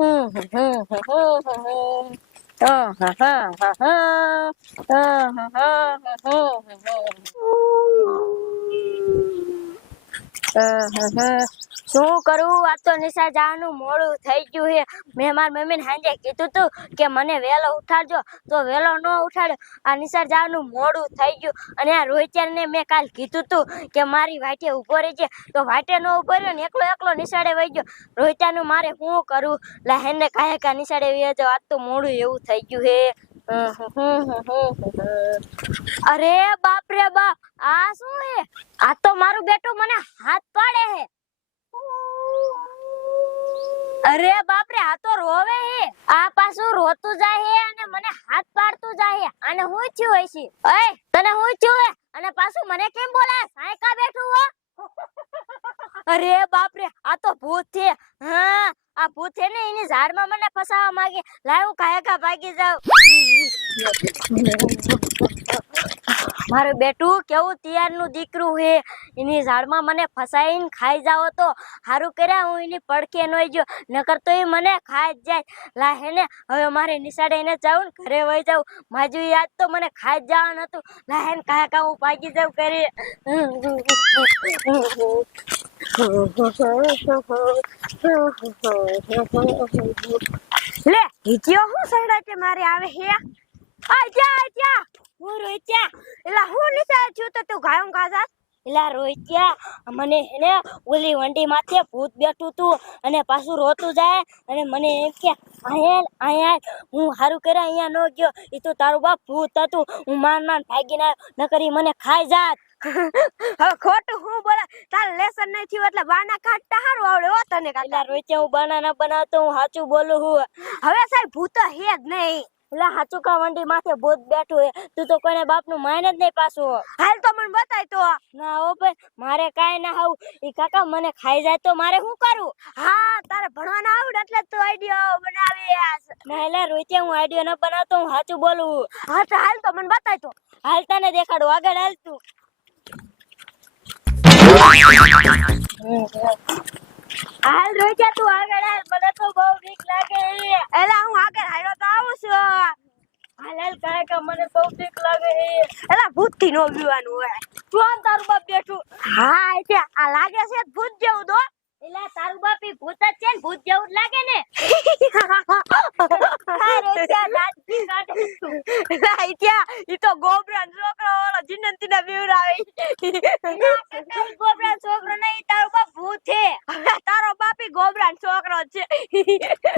શું કરું? આ તો નિશા જવાનું મોડું થઈ ગયું છે. મેં મારી મમ્મીને સાંજે કીધું તું કે મને વહેલો ઉઠાડજો, તો વહેલો ન ઉઠાડ્યો. આ નિશા જવાનું મોડું થઈ ગયું. અને આ રોહિત્યાને મેં કાલ કીધું તું કે મારી વાટે ઊભો રહેજે, તો વાટે ન ઊભો રહ્યો ને એકલો એકલો નિશાળે વહી ગયો. રોહિત્યાનું મારે શું કરું? લા હેને કાંઈ નિશાળે વહી જાવ, આજ તો મોડું એવું થઈ ગયું હે. અરે બાપ રે બાપ, આ શું હે? આ તો મારું બેટું મને હાથ પાડે હે. અરે બાપ રે, આ તો રોવે હે. આ પાછું રોતું જાય હે અને મને હાથ પાડતું જાય હે. આને હું થયું હોય છે? ઓય, તને હું થયું હે? અને પાછું મને કેમ બોલાય? સાય કા બેઠું હો? અરે બાપ રે, આ તો ભૂત છે. હા, આ ભૂત છે ને, એની ઝાડમાં મને ફસાવા માંગે. લાવ હું કાયકા ભાગી જાઉં. મારું બેટું કેવું તૈયારનું દીકરું હે. એની ઝાડમાં મને ફસાઈને ખાઈ જાવ તો હારું કર્યા હું એની પડખે ન ગયો, નકર તો એ મને ખાઈ જ જાય. લા હેને હવે મારે નિશાળે એને જાઉં ને ઘરે વહી જાઉં. માજુ યાદ તો મને ખાઈ જ જવાનું હતું. લા હેને કાયકા હું ભાગી જાઉં કરે. લે હિચિયો હું સડા કે મારે આવે હે. આ જા હું રોહિત્યા. એલા હું નિશાળ છું તો તું ગાયું ગાજા. એલા રોહિત્યા, મને હેને ઓલી વંડી માથે ભૂત બેઠું તું અને પાછું રોતું જાય અને મને એમ કે આયા હું હારું કરે અહીંયા નો ગયો. એ તો તારું બાપ ભૂત હતું. હું માન ભાગીને નકરી મને ખાઈ જાત. હવે ખોટું હું બોલા? તાર લેસન નહીં થયું એટલે બાના કાઢતા હારું આવડે હો તને. કાલા રોહિત્યા, હું બાના ના બનાવતો, હું સાચું બોલું હું. હવે સાહેબ ભૂત હે જ નહીં. એલા હાચું કા વંડી માથે ભૂત બેઠું હે. તું તો કોઈને બાપનું માન જ નહીં પાછું. હાલ તો મને બતાય તો. ના હો ભાઈ, મારે કાઈ ના આવું. ઈ કાકા મને ખાઈ જાય તો મારે શું કરું? હા, તારે ભણવાના આવડે એટલે તું આઈડિયો બનાવીસ. ના એલા રોહિત્યા, હું આઈડિયો ન બનાવતો, હું સાચું બોલું. હા તો હાલ તો મને બતાય તો. હાલ તને દેખાડું, આગળ હાલ તું. હાલ રોહિત્યા, તું આગળ હાલ. મને તો બહુ બીક લાગે. એલા હું આગળ હાલ્યો તો આવું છું. હાલ કાકા, મને બહુ બીક લાગે. એલા ભૂત થી નો બીવાનું હોય. તું આમ તારું બાપ બેઠું. હા એટલે આ લાગે છે ભૂત જેવું તો. એલા તારું બાપ ઈ ભૂત જ છે ને, ભૂત જેવું જ લાગે ને. અરે ત્યાં દાંતથી કાઢે તું. રાઈ ત્યાં ઈ તો ગોબરા છોકરો ઓલો જીનંતીના બીવરાવે. ગોબરા છોકરો નહીં, તારું બાપ ભૂત છે. તારો બાપ ઈ ગોબરા છોકરો છે.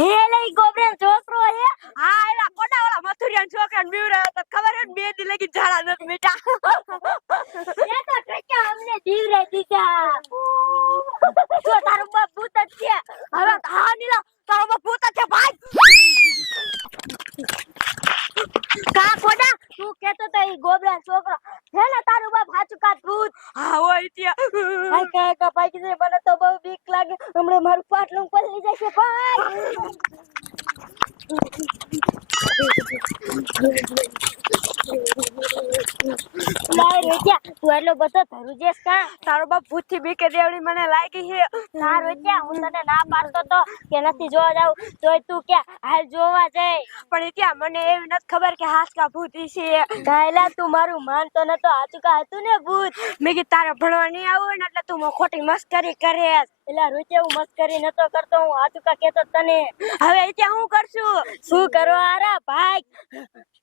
હે લઈ ગોબરા છોકરો હે. હા, એલા કોડા ઓલા મથુરિયા છોકરાને બીવરાવે તો ખબર હે, 2 દી લગી ઝાડા નથી મીઠા. એ તો ટ્રક્યા અમને બીવરાઈ દીધા. જો તારું બાપ ભૂત જ છે. હવે હા નીલા, તારો બાપ ભૂત જ છે ભાઈ. કા કોડા તું કેતો તો ઈ ગોબરા છોકરો હે ને, તારું બાપ હાચું કા ભૂત? હા હોય ત્યાં. હાય કાકા ભાઈ, મને તો બહુ બીક લાગે. હમણાં મારું પાટલું પલળી જશે ભાઈ. લાય રોજ્યા, તું એટલો બધો ધરુજેસ કા? તારો બાપ ભૂત થી બીકે દેવડી મને લાગી છે. ના રોજ્યા, હું તને ના પાડતો તો કે નથી જોવા જાવ, તોય તું કે હાલ જોવા જાય. પણ ત્યાં મને એવી નથી ખબર કે હાસકા ભૂત છે. કાયલા તું મારું માનતો નતો, હાચુકા હતું ને ભૂત. મેં કે તારે ભણવા નહીં આવું ને એટલે તું ખોટી મસ્કરી કરે. એલા રોજ્યા, હું મસ્કરી નતો કરતો, હું હાચુકા કેતો તને. હવે ત્યાં હું કરશું? શું કરો આરા ભાઈ?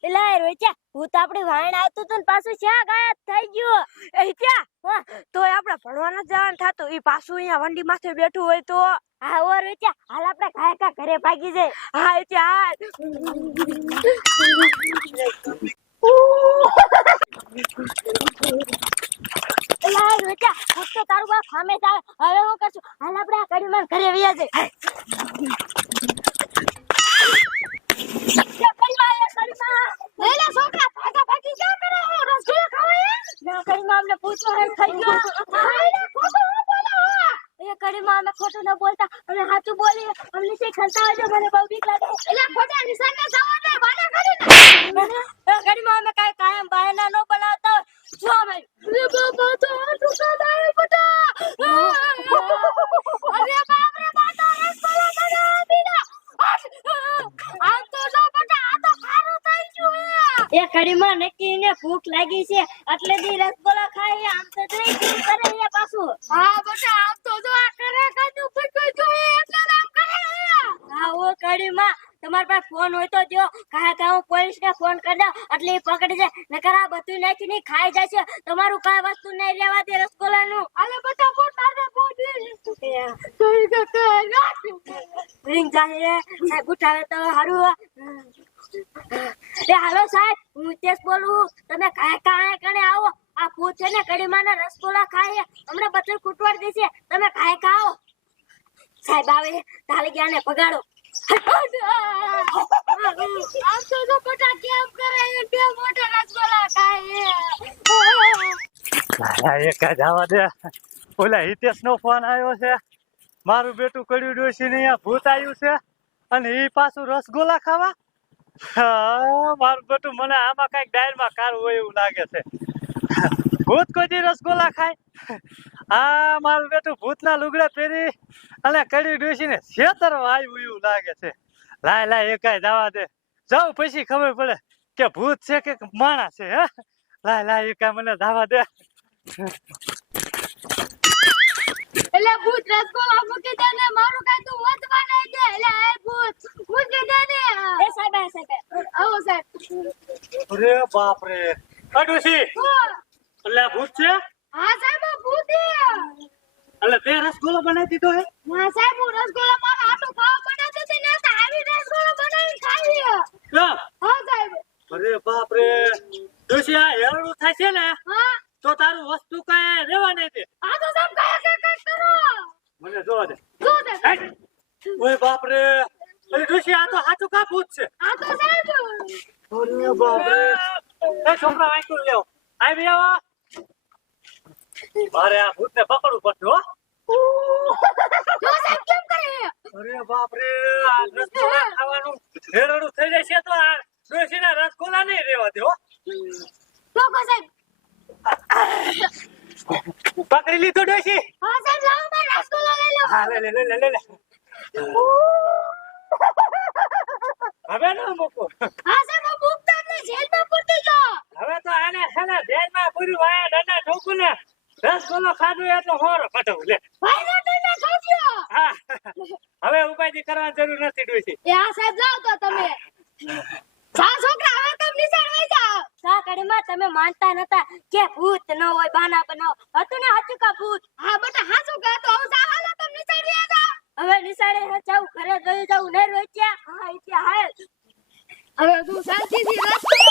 એલા રોજ્યા, ભૂત આપણી વાણ આવતું તું ને પાછું ક્યાં ગાયબ થઈ ગયું? એ ત્યાં તોય આપણે ભણવા ન જવાનું થતું, ઈ પાછું અહીંયા વંડી માથે બેઠું હોય તો. હા ઓ રોજ્યા, હાલ આપણે કાયકા ઘરે ભાગી જાય. હા ત્યાં એલા રોજ્યા, ભૂત તો તારું બાપ સામે જ આવે. હવે હું કરશું? હાલ આપણે આ કડીમાં ઘરે વયા જાય. ખોટું ન બોલતા અને સાચું બોલી અમને સે ખંતા હોય મને બહુ બીક લાગે. એટલે ખોટા નિશાને જવાને બાના કરીને ઘડીમાં અમે કાયમ બાયના નો બનાવતા જો અમે અરે બાબા તો ટુકા દાય બટા. અરે બાપ રે બાટા રસ પલા બના દીના. આ એ કડીમાં નક્કીને ભૂખ લાગી છે એટલે દી રસગોલા ખાય આમ તો જોઈ કેમ કરે એ પાછું હા બેટા આમ તો જો આ કરે કાજુ ફટકો જોઈએ એટલે આમ કરે હા ઓ કડીમાં તમાર પાસે ફોન હોય તો જો કાં હું પોલીસને ફોન કરી દઉં એટલે ઈ પકડી જાય નકર આ બધું નાખીને ખાઈ જાય છે તમારું કાંઈ વસ્તુ નહીં લેવા દે રસગોલાનું આલે બેટા ફોન તારે ફોન દે રિંગ જાય સાહેબ ઉઠાવે તો હારું એ હાલો સાહેબ હું તેજ બોલું તમે કાંઈ કણે આવો આ ભૂત છે ને કડીમાંના રસગોલા ખાય હમણાં બધું કૂટવાડ દેશે તમે કાંઈ ખાઓ સાહેબ આવે તાલે ગયા ને પગાડો આમ તો જો બેટા કેમ કરે બે મોટા રસગોલા ખાય એક જ આવા દે ઓલા હિતેશ નો ફોન આવ્યો છે મારું બેટું કડ્યું ડોસી ને અહીંયા ભૂત આવ્યું છે અને એ પાછું રસગોલા ખાવા હા મારું બેટું મને આમાં કઈક ડાયરમાં કારું હોય એવું લાગે છે ભૂત કોઈ દી રસગોલા ખાય હા મારું બેટું ભૂતના લુગડા પહેરી અને કડ્યું ડોસી ને છેતરવા આવ્યું એવું લાગે છે લાય લાય એકાય જવા દે જાઉં પછી ખબર પડે કે ભૂત છે કે માણસ છે હે લાય લાય એકાય મને જવા દે એટલે ભૂત રસગોલા મૂકી દે ને મારું કાઈ તું વધ બનાવી દે એટલે એ ભૂત મૂકી દે ને એ સાહેબ આવો સાહેબ અરે બાપ રે ડોસી એટલે ભૂત છે હા સાહેબ ભૂત છે એટલે તે રસગોલો બનાવી દીધો હે ના સાહેબ હું રસગોલા મારા હાથો ખાવા બનાવતો હતી ને તો આવી રસગોલા બનાવીને ખાવી કેમ? હા સાહેબ અરે બાપ રે ડોસી આ હેરડું થાય છે ને હા તો તારું વસ્તુ કાંઈ રહેવા નહીં દે આ તો સાહેબ કયા કરો મને જોવા દે જો દે હેટ! ઓય બાપ રે અરે ડોસી આ તો સાચું કા ભૂત છે આ તો સાહેબ અરે બાપ રે એ છોકરા વાંચ્યું લેવો આવી આવા મારે આ ભૂતને પકડવું પડશે હો જો સાહેબ કેમ કરે અરે બાપ રે આ રસગોલા ખાવાનું હેરડું થઈ જાય છે તો આ ડોસીના રસગોલા નહીં રહેવા દે હો તો કો સાહેબ પકડી લીધો ડોસી હા સાહેબ લાવો મારા રસગોલા લઈ લો હા લે લે લે લે લે હવે ન મૂકો હા સાહેબ હું મુક્તા ને જેલમાં પૂરતી જો હવે તો આને છે ને જેલમાં પૂરી વાયા ડંડા ઠોકું ને રસગોલો ખાધું એટલો હોરો કઢવું લે ભાઈ ના તને ખાજો હા હવે ઉપાયથી કરવાની જરૂર નથી ડોસી એ આ સાહેબ જાઓ તો તમે જા છોકરા હવે તમે નિશાળ વઈ જાઓ સા કડીમાં તમે માનતા નતા કે ભૂત ન હોય બાના બનાવ હતું ને હાચું કા ભૂત હા બેટા હાસુ કહે તો હું જા હાલો તમે નિશાળ વઈ જાઓ હવે નિશાળે જાઉં ઘરે જોઈ જાઉં ને રોચ્યા હા ઈચ્છા હાલ હવે તું શાંતિથી રસ્તો